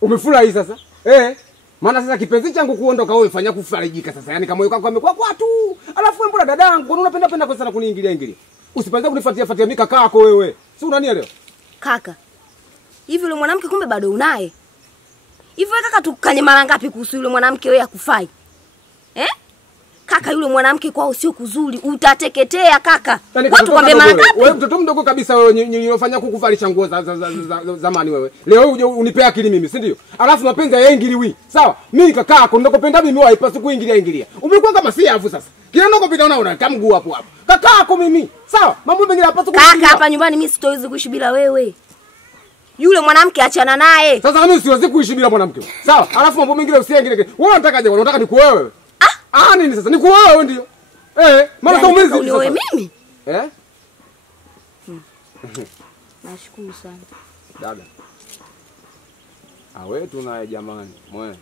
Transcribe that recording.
Umefurahi sasa? Maana sasa kipenzi changu kuondoka wewe fanya kufarijika sasa. Yaani kama moyo wako amekuwa kwa tu. Alafu wewe mbona dadangu, kwa nini unapenda kwa sana kuniingilia? Usipanze kunifuatia mimi kaka yako wewe. Si unanielewa? Kaka. Hivi yule mwanamke kumbe bado unaye? Hivi wewe kaka tukanye mara ngapi kuhusu yule mwanamke wewe akufai? Kaka yule mwanamke kwao sio kuzuri, utateketea kaka. Watu kwambie mara ngapi? Wewe mtoto mdogo kabisa wewe nilofanya kukuvalisha nguo za zamani wewe. Leo uje unipea akili mimi, si ndio? Alafu mapenzi yaingiliwi. Sawa? Mimi kaka yako ndokopenda mimi haipaswi kuingilia. Umekuwa kama si afu sasa. Kila ndokopita unaona kama mguu hapo. Kaka yako mimi. Sawa? Mambo mengine hapaswi kuingilia. Kaka hapa nyumbani mimi sitoweza kuishi bila wewe. Yule mwanamke achana naye. Sasa mimi siwezi kuishi bila mwanamke. Sawa? Alafu mambo mengine usiingilie. Wewe unataka je? Unataka nikuoe wewe? Nini sasa? Nikuoe wewe ndio. Maana sio mwizi sasa. Wewe mimi? Nashukuru sana. Dada. Wewe tunaye jamani. Mwe.